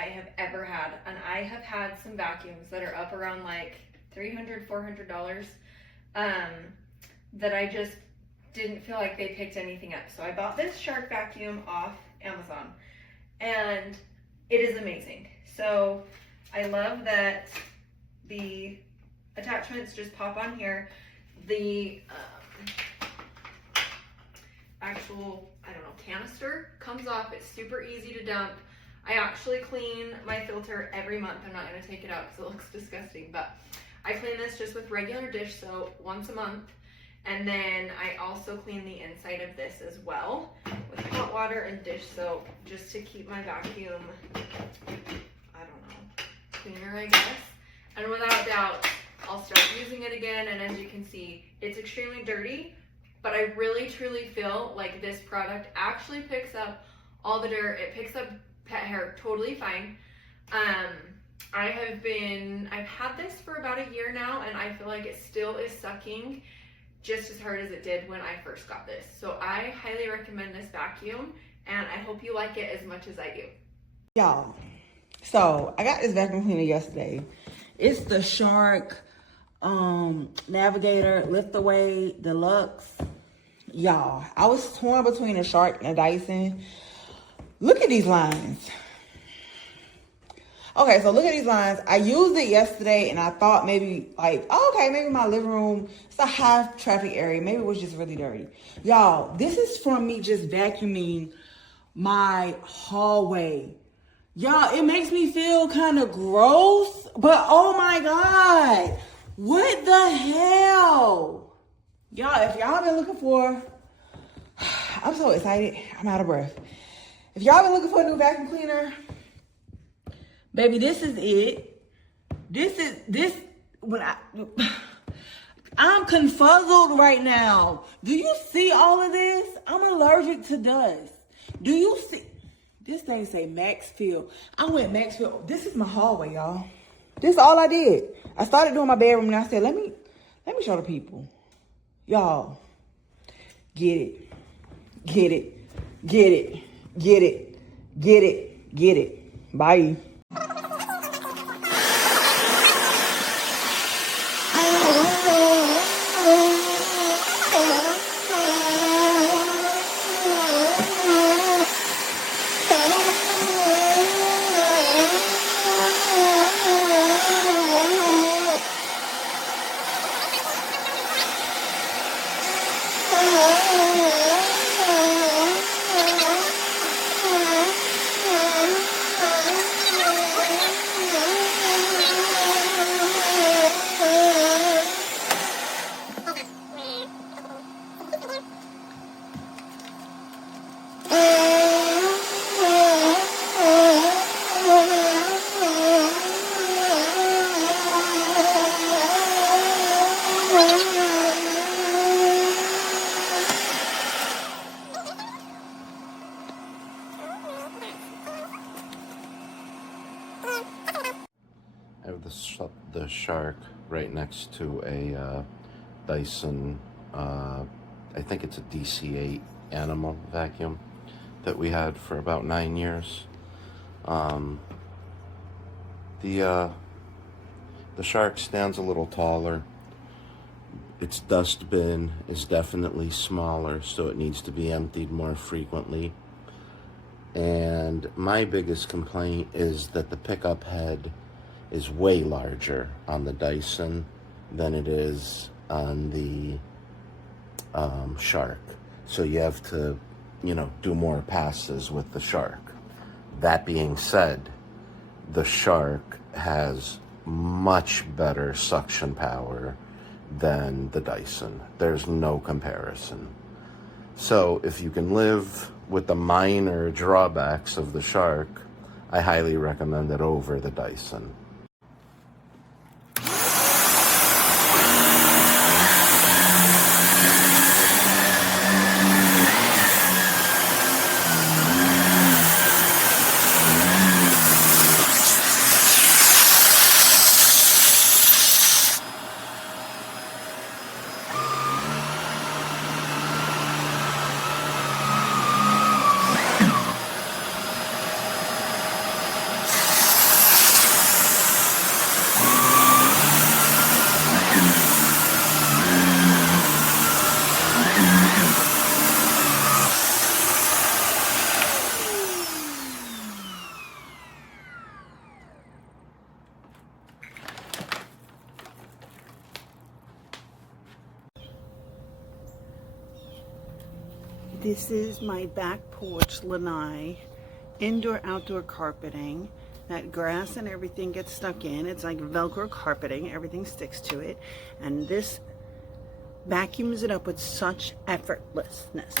I have ever had. And I have had some vacuums that are up around like $300, $400 that I just didn't feel like they picked anything up. So I bought this Shark vacuum off Amazon, and it is amazing. So I love that the attachments just pop on here. The actual, I don't know, canister comes off. It's super easy to dump. I actually clean my filter every month. I'm not going to take it out because it looks disgusting, but I clean this just with regular dish soap once a month. And then I also clean the inside of this as well with hot water and dish soap, just to keep my vacuum, I don't know, cleaner, I guess. And without doubt, I'll start using it again. And as you can see, it's extremely dirty, but I really truly feel like this product actually picks up all the dirt. It picks up pet hair totally fine. I've had this for about a year now, and I feel like it still is sucking just as hard as it did when I first got this. So I highly recommend this vacuum, and I hope you like it as much as I do. Y'all, so I got this vacuum cleaner yesterday. It's the Shark Navigator Lift Away Deluxe. Y'all, I was torn between a Shark and a Dyson. Look at these lines. Okay, so look at these lines. I used it yesterday, and I thought maybe like, oh, okay, maybe my living room, it's a high traffic area. Maybe it was just really dirty. Y'all, this is from me just vacuuming my hallway. Y'all, it makes me feel kind of gross, but oh my God, what the hell? Y'all, if y'all been looking for, I'm so excited, I'm out of breath. If y'all been looking for a new vacuum cleaner, baby, this is it. I'm confuzzled right now. Do you see all of this? I'm allergic to dust. Do you see? This thing say Maxfield. I went Maxfield. This is my hallway, y'all. This is all I did. I started doing my bedroom, and I said, let me show the people. Y'all, get it. Get it. Get it. Get it. Get it. Get it. Bye. I have the Shark right next to a Dyson, I think it's a DC-8 animal vacuum that we had for about 9 years. The Shark stands a little taller. Its dust bin is definitely smaller, so it needs to be emptied more frequently. And my biggest complaint is that the pickup head is way larger on the Dyson than it is on the Shark. So you have to, do more passes with the Shark. That being said, the Shark has much better suction power than the Dyson. There's no comparison. So if you can live with the minor drawbacks of the Shark, I highly recommend it over the Dyson. This is my back porch lanai, indoor-outdoor carpeting. That grass and everything gets stuck in. It's like Velcro carpeting. Everything sticks to it. And this vacuums it up with such effortlessness.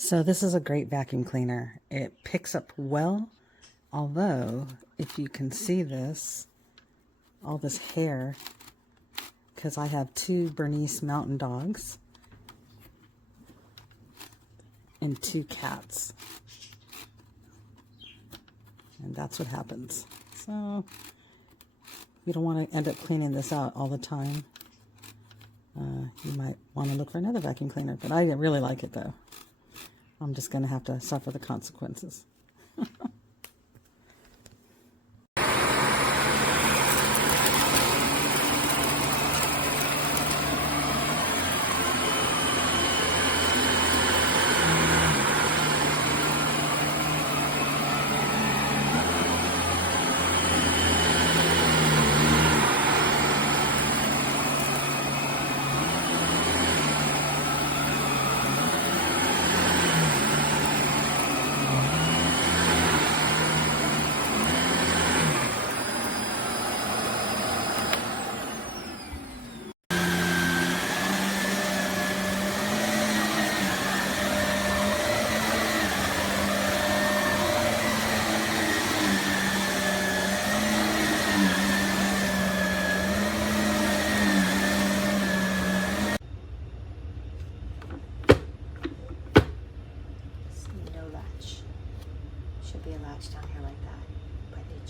So this is a great vacuum cleaner. It picks up well, although if you can see this, all this hair, because I have 2 Bernese mountain dogs and 2 cats. And that's what happens. So you don't want to end up cleaning this out all the time. You might want to look for another vacuum cleaner, but I really like it though. I'm just going to have to suffer the consequences.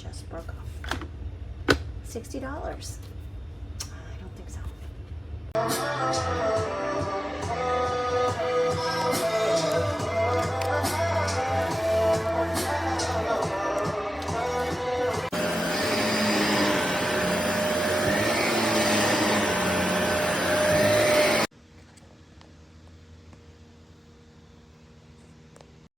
just broke off. $60. I don't think so.